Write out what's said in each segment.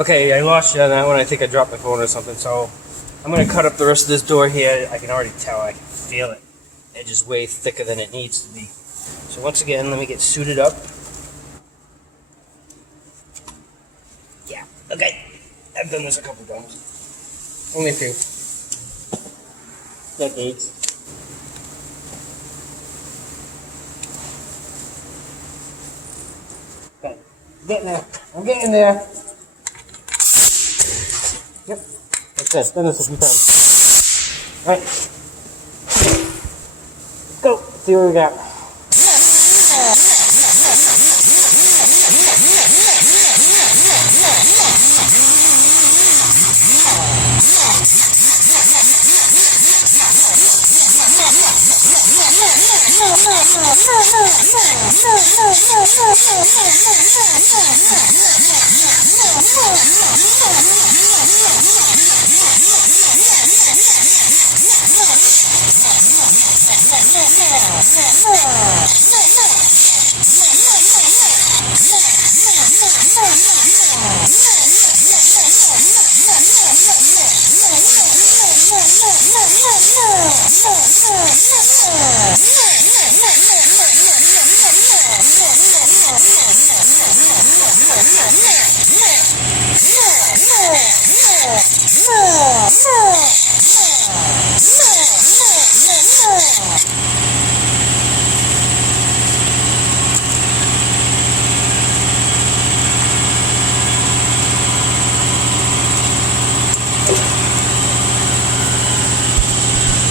Okay, I lost you on that one. I think I dropped my phone or something, so I'm going to cut up the rest of this door here. I can already tell, I can feel it. The edge is way thicker than it needs to be. So once again, let me get suited up. Yeah, okay. I've done this a couple times. Only a few. Decades. Okay, getting there. I'm getting there. Yep, that's it. Done this a few times. Alright. Let's go. See what we got.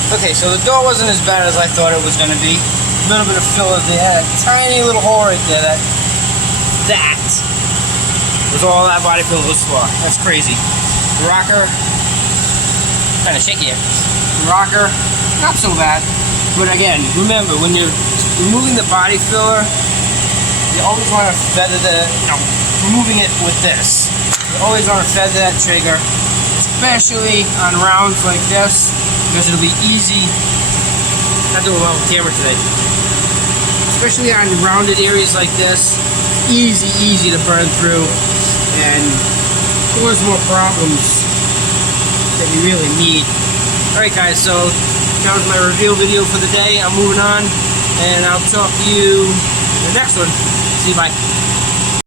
Okay, so the door wasn't as bad as I thought it was going to be. A little bit of filler there, a tiny little hole right there. That was all that body filler was for. That's crazy. The rocker, kind of shaky. The rocker, not so bad. But again, remember, when you're removing the body filler, you always want to feather removing it with this. You always want to feather that trigger, especially on rounds like this, because it'll be easy. Not doing well with camera today. Especially on rounded areas like this, easy to burn through and cause more problems that you really need. Alright guys, so that was my reveal video for the day. I'm moving on, and I'll talk to you in the next one. See you, bye.